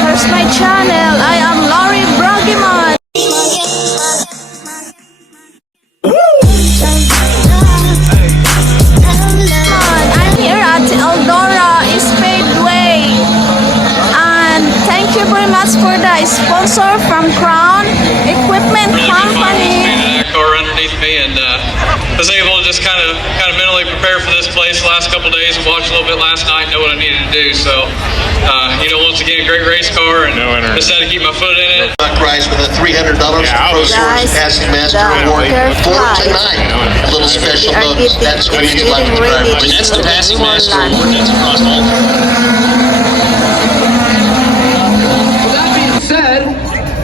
Here's my channel. I am Lori Brogimon. I'm here at Eldora Speedway. And thank you very much for the sponsor from Crown Equipment Company. Car underneath me, and was able to just kind of mentally prepare for this place the last couple days and watch a little bit last night and know what I needed to do. So, once again, great race car, and just had to keep my foot in it. Prize with a $300 Pro Source Passing Master Award for tonight. A little special bonus. That's what you'd like to try. That's the Passing Master Award. That's across all. With that being said,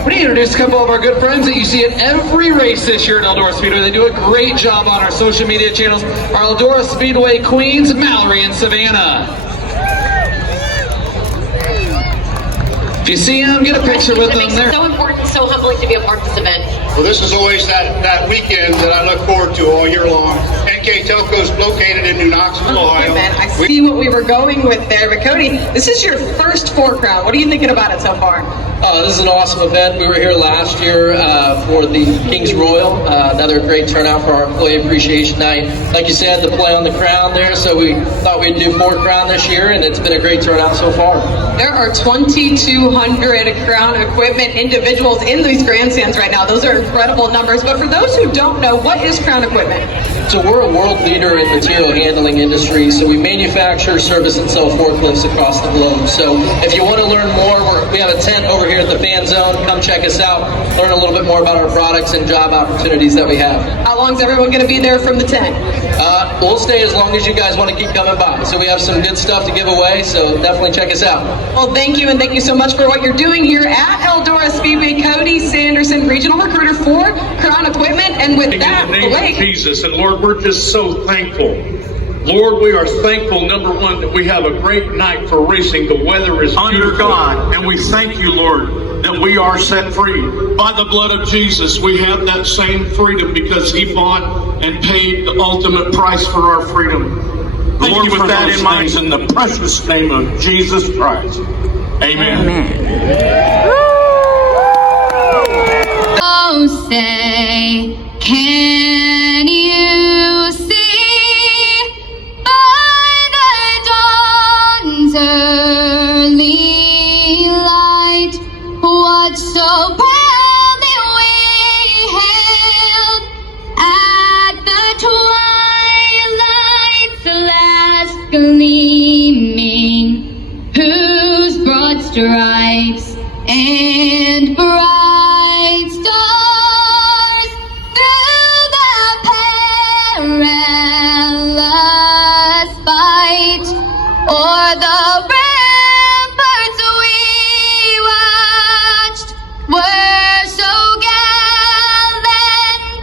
we need to introduce a couple of our good friends that you see at every race this year at Eldora Speedway. They do a great job on our social media channels. Our Eldora Speedway queens, Mallory and Savannah. If you see them, get a picture with them. It's so important, so humbling to be a part of this event. Well, this is always that weekend that I look forward to all year long. NK Telco is located in New Knoxville, Ohio. I see what we were going with there, but Cody, this is your first 4 Crown. What are you thinking about it so far? This is an awesome event. We were here last year for the King's Royal. Another great turnout for our employee appreciation night. Like you said, the play on the crown there, so we thought we'd do 4 Crown this year, and it's been a great turnout so far. There are 2,200 Crown Equipment individuals in these grandstands right now. Those are incredible numbers, but for those who don't know, what is Crown Equipment? So we're a world leader in material handling industry, so we manufacture, service, and sell forklifts across the globe. So if you want to learn more, we have a tent over here at the Fan Zone. Come check us out, learn a little bit more about our products and job opportunities that we have. How long is everyone going to be there from the tent? We'll stay as long as you guys want to keep coming by. So we have some good stuff to give away, so definitely check us out. Well, thank you, and thank you so much for what you're doing here at Eldora Speedway. Cody Sanderson, Regional Recruiter for Crown Equipment, and with that, in the name of Jesus, and Lord, we're just so thankful. Lord, we are thankful, number one, that we have a great night for racing. The weather is under God, and we thank you, Lord, that we are set free. By the blood of Jesus, we have that same freedom because he bought and paid the ultimate price for our freedom. Lord, with that in mind, in the precious name of Jesus Christ. Amen. Oh, say, can you see by the dawn's early light what so proudly we hailed at the twilight's last gleaming, whose broad stripes and bright stars through the perilous fight o'er the ramparts we watched were so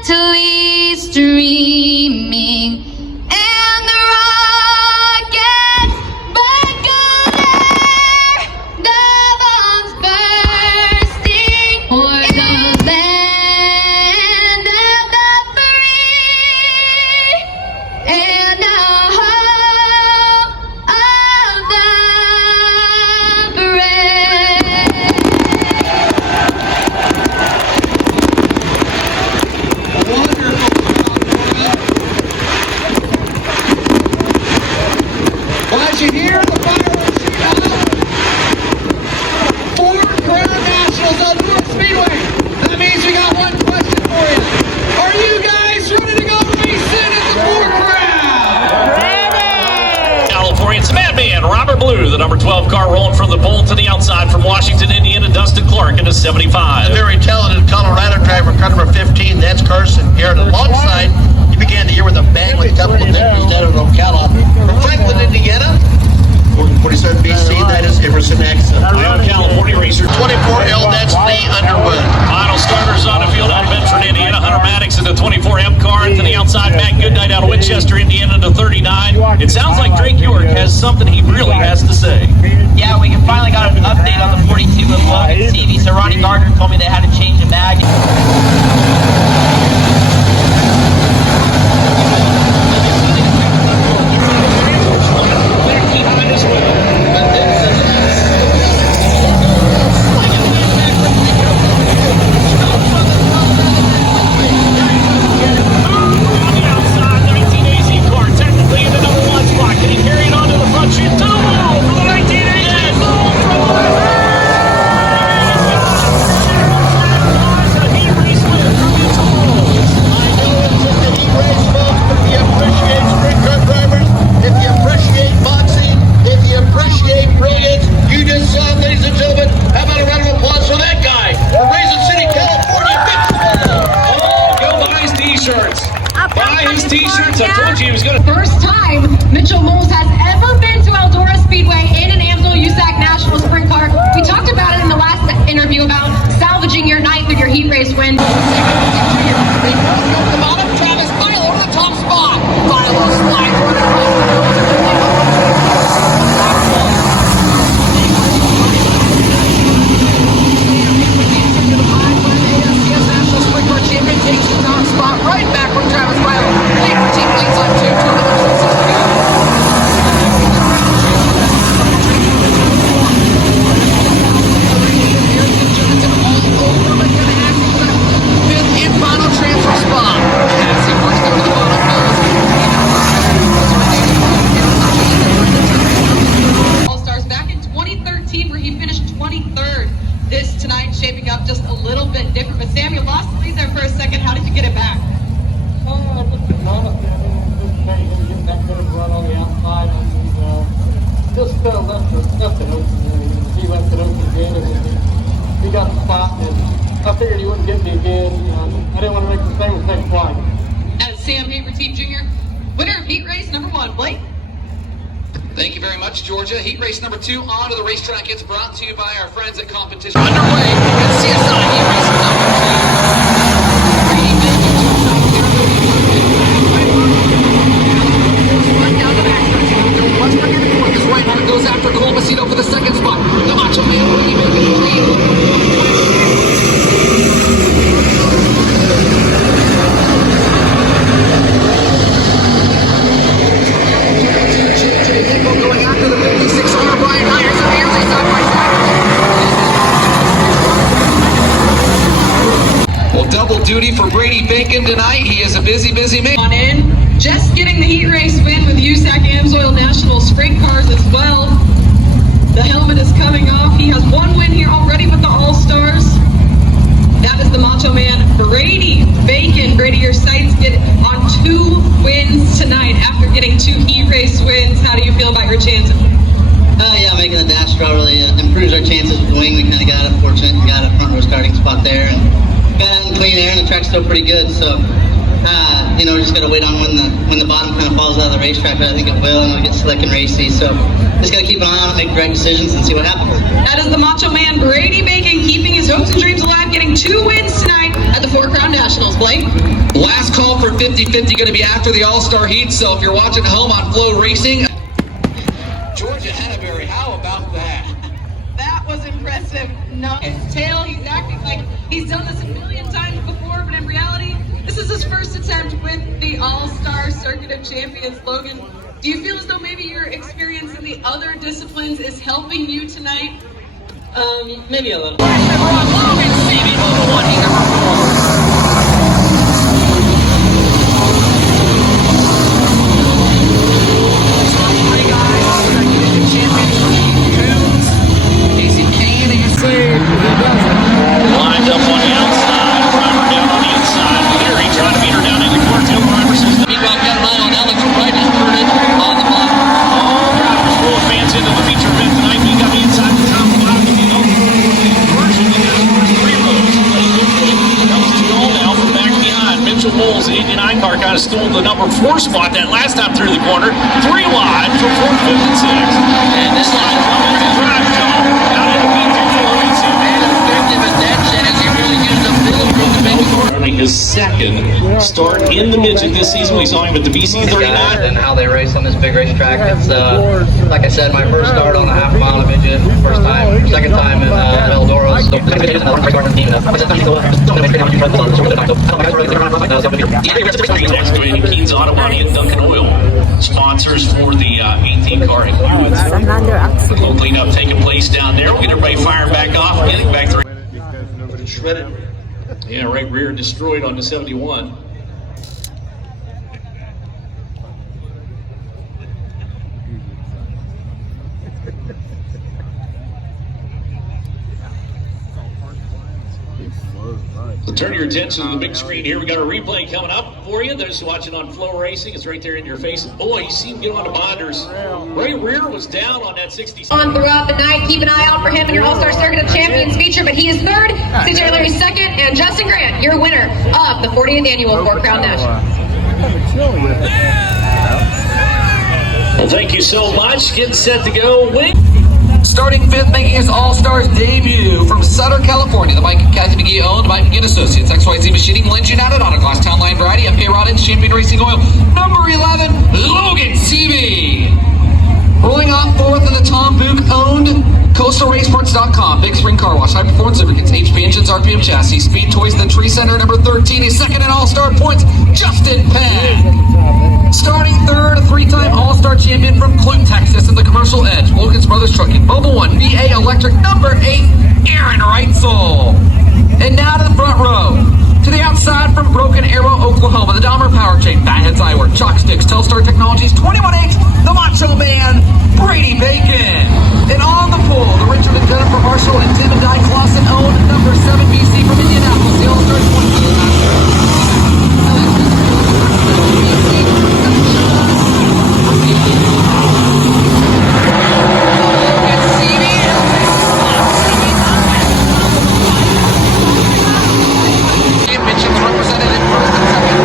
gallantly streaming, and the rockets the bombs bursting for the land of the free and the hope of the brave. Well, as you hear the fireworks shoot out, 4 Crown Nationals on Eldora Speedway. That means we got one question for you. Are you guys ready to go racing at the 4 Crown? Ready! Californians, Madman, Robert Blue, the number 12 car rolling from the pole to the outside from Washington, Indiana, Dustin Clark into 75. The very talented Colorado driver, car number 15, that's Carson Garrett. Alongside, he began the year with a bang with a couple of victories down in Ocala. From Franklin, Indiana, 47 BC, that is Emerson Exum. California racer. 24L, that's Lee Underwood. Final starters on the field out of Bedford, Indiana. Hunter Maddox in the 24M car. To the outside, Matt Goodnight out of Winchester, Indiana to 39. It sounds like Drake York has something he really has to say. Yeah, we finally got an update on the 42 with Logan TV. So Ronnie Gardner told me they had to change the mag. 2013 where he finished 23rd. This tonight shaping up just a little bit different. But Sam, you lost the lead there for a second. How did you get it back? Getting that good run on the outside and just left it open. He left it open again and he got the spot and I figured he wouldn't get me again. I didn't want to make the same mistake twice. As Sam Havertine Jr., winner of heat race number 1, Blake. Thank you very much, Georgia. Heat race number 2 onto the racetrack. It's brought to you by our friends at Competition. Underway at CSI heat race right down the backstretch. What's bringing it forward? His right arm goes after Cole Macedo for the second spot. The Macho Man will be making the lead. Going after the 56R, Brian Myers of air race side by side. Well, double duty for Brady Bacon tonight. He is a busy man. On in, just getting the heat race win with USAC AMSOIL National Sprint Cars as well. The helmet is coming off. He has 1 win here already with the All-Stars. That is the Macho Man, Brady Bacon. Brady, your sights get on 2 wins tonight after getting 2 heat race wins. How do you feel about your chances? Yeah, making the dash draw really improves our chances with the wing. We kind of got it fortunate and got a front row starting spot there and got out in clean air, and the track's still pretty good. So, we're just got to wait on when the bottom kind of falls out of the racetrack, but I think it will, and it'll get slick and racy. So, just got to keep an eye on it, make the right decisions, and see what happens. That is the Macho Man, Brady Bacon, keeping his hopes and dreams alive, getting 2 wins tonight at the 4 Crown Nationals. Blake? Last call for 50-50 going to be after the All-Star Heat, so if you're watching at home on Flow Racing. Georgia Henneberry, how about that? That was impressive. No, his tail, he's acting like he's done this a million times before, but in reality, this is his first attempt with the All-Star Circuit of Champions. Logan, do you feel as though maybe your experience in the other disciplines is helping you tonight? Maybe a little. Lined up on the outside, driver down on the inside. Leary trying to beat her down in the corner. Tail driver says, Meanwhile, got an eye on Alex Wright, who's turned it on the block. all drivers full of fans into the feature event tonight. We got the inside the top 5. Version of the first 3 rows. Comes to goal now from back behind. Mitchell Bowles, the 89 car, kind of stole the number 4 spot that last time through the corner. 3 wide for 456. And this line Coming to drive, John. Out into P2 for racing. Running his second start in the midget this season. We saw him at the BC 39. And how they race on this big racetrack. It's like I said, my first start on a half mile of midget, second time in Eldora. Keen's Auto Body and Duncan Oil, sponsors for the 18 car. Another accident. Little cleanup taking place down there. We'll get everybody firing back off, getting back to Shredded. yeah, right rear destroyed on the 71. So turn your attention to the big screen here. We got a replay coming up for you. Those watching on Flow Racing, it's right there in your face. Boy, you see him get on the binders. Right rear was down on that 60. On throughout the night, keep an eye out for him in your All-Star Circuit of Champions feature, but he is 3rd, CJ Larry's 2nd, and Justin Grant, your winner of the 40th Annual 4 Crown Nationals. Well, thank you so much. Getting set to go. Wing. Starting 5th, making his All-Stars debut from Sutter, California. The Mike and Kathy McGee owned Mike McGee Associates, XYZ Machining, Lynch United, Autoclass, Town Line Variety, FK Roddins, Champion Racing Oil. Number 11, Logan CV. Rolling off 4th in the Tom Book owned CoastalRaceParts.com, Big Spring Car Wash, High Performance Lubricants, HP Engines, RPM Chassis, Speed Toys, The Tree Center, number 13. He's 2nd in All-Star points, Justin Penn. Starting 3rd, a 3-time All-Star champion from Clute, Texas, at the Commercial Edge, Wilkins Brothers Trucking, Mobile One, VA Electric, number 8, Aaron Reitzel. And now to the front row, to the outside. outside from Broken Arrow, Oklahoma, the Dahmer Power Chain, Fatheads Eyewear, Chalk Sticks, Telstar Technologies, 21H, the Macho Man, Brady Bacon. And on the pole, the Richard and Jennifer Marshall and Tim and Di Clausen owned number 7 BC from Indianapolis, the All-Star 20. Championships represented in first and second.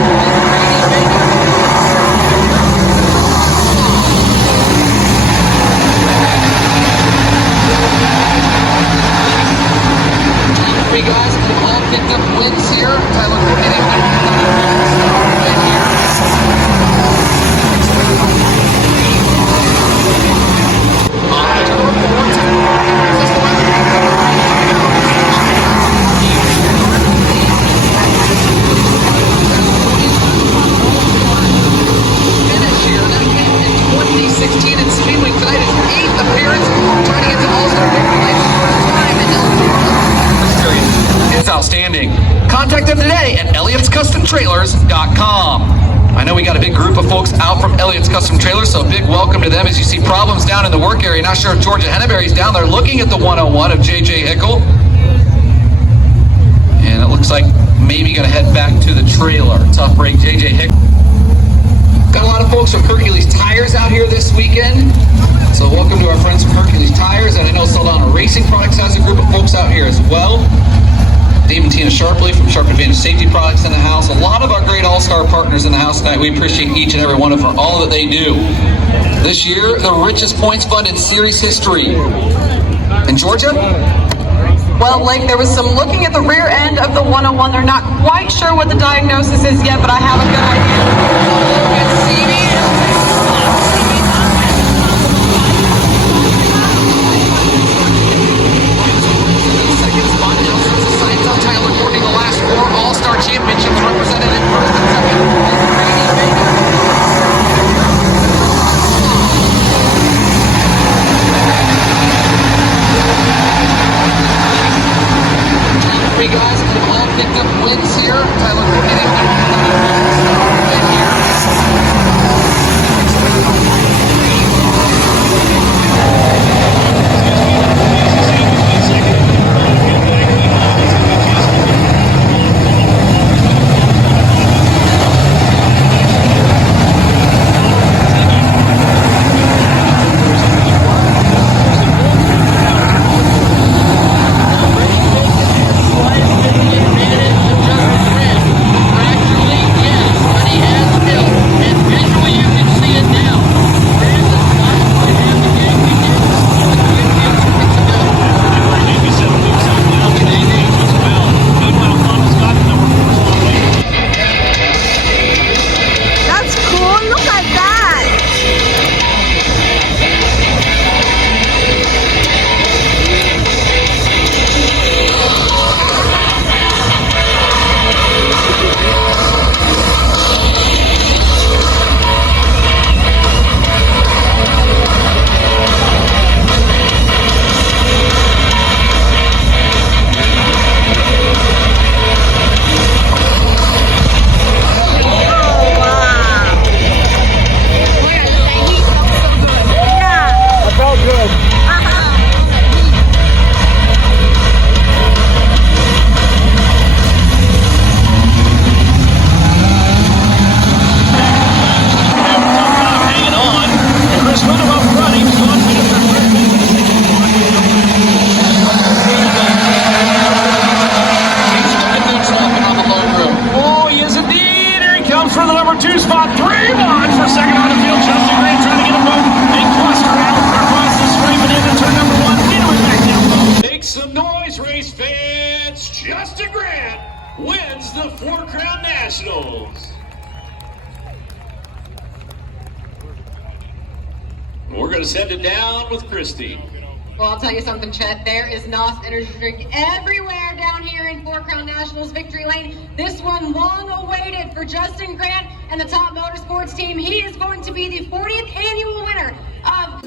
Three guys have all picked up wins here. Tyler Courtney win here. Finish here. That came in 2016 in Speedway tonight. His 8th appearance, trying to get to All-Star victory lane for the first time in Eldora. It's outstanding. Contact them today at Elliott'sCustomTrailers.com. I know we got a big group of folks out from Elliott's Custom Trailers, so a big welcome to them as you see problems down in the work area. Not sure if Georgia Henneberry's down there looking at the 101 of JJ Hickel. And it looks like maybe going to head back to the trailer. Tough break, JJ Hickel. Got a lot of folks from Hercules Tires out here this weekend. So welcome to our friends from Hercules Tires. And I know Saldana Racing Products has a group of folks out here as well. Dave and Tina Sharpley from Sharp Advantage Safety Products in the house. A lot of our great all-star partners in the house tonight. We appreciate each and every one of them for all that they do. This year, the richest points fund in series history. In Georgia? Well, Blake, there was some looking at the rear end of the 101. They're not quite sure what the diagnosis is yet, but I have a good idea. Tyler Courtney, the last 4 All-Star Championships represented in first and second. Three guys have all picked up wins here. Tyler Courtney win here. We're going to send it down with Christy. Well, I'll tell you something, Chet. There is NOS Energy Drink everywhere down here in 4 Crown Nationals Victory Lane. This one long awaited for Justin Grant and the Top Motorsports team. He is going to be the 40th annual winner of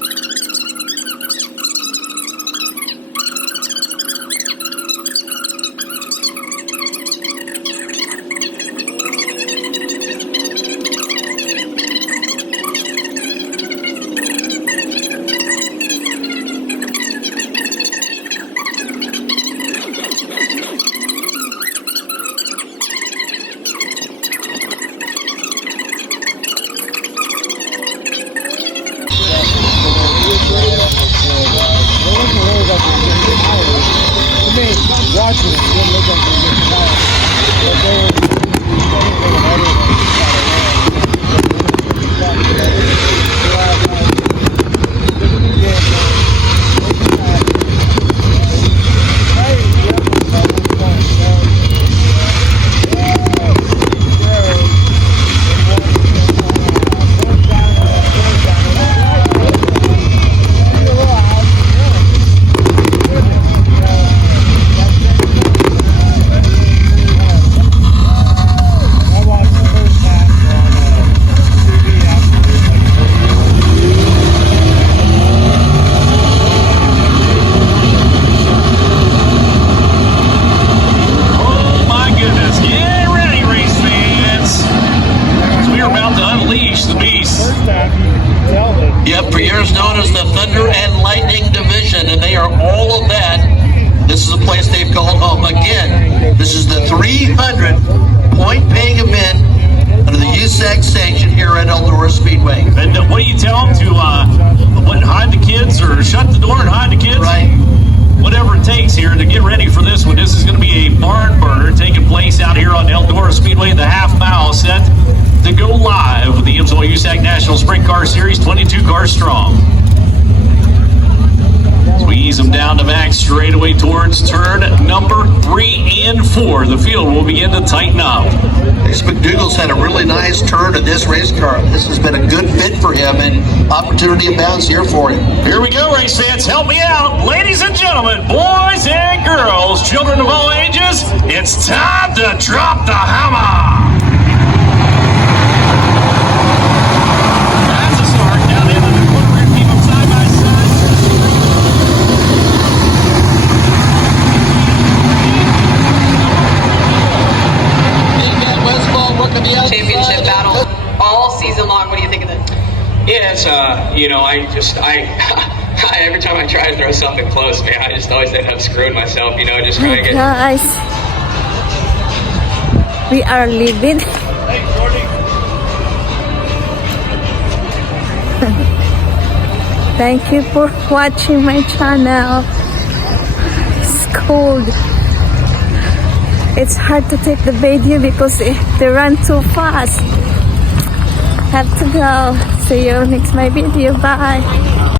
Yep, for years known as the Thunder and Lightning Division, and they are all of that. This is a place they've called home. Again, this is the 300-point-paying event under the USAC sanction here at Eldora Speedway. And what do you tell them to hide the kids or shut the door and hide the kids? Right. Whatever it takes here to get ready for this one. This is going to be a barn burner taking place out here on Eldora Speedway. The half mile set to go live with the IMSOIL USAC National Sprint Car Series, 22 cars strong. As we ease them down the back straightaway towards turn number 3 and 4, the field will begin to tighten up. McDougal's had a really nice turn in this race car. This has been a good fit for him, and opportunity abounds here for him. Here we go, race fans. Help me out. Ladies and gentlemen, boys and girls, children of all ages, it's time to drop the hammer. That's a start. Down in the corner, we're going to keep them side by side. Championship battle all season long. What do you think of it? Yeah, it's every time I try to throw something close, man, I just always end up screwing myself, just trying to get. Guys, we are leaving. Thank you for watching my channel. It's cold. It's hard to take the video because they run too fast. Have to go. See you next my video. Bye.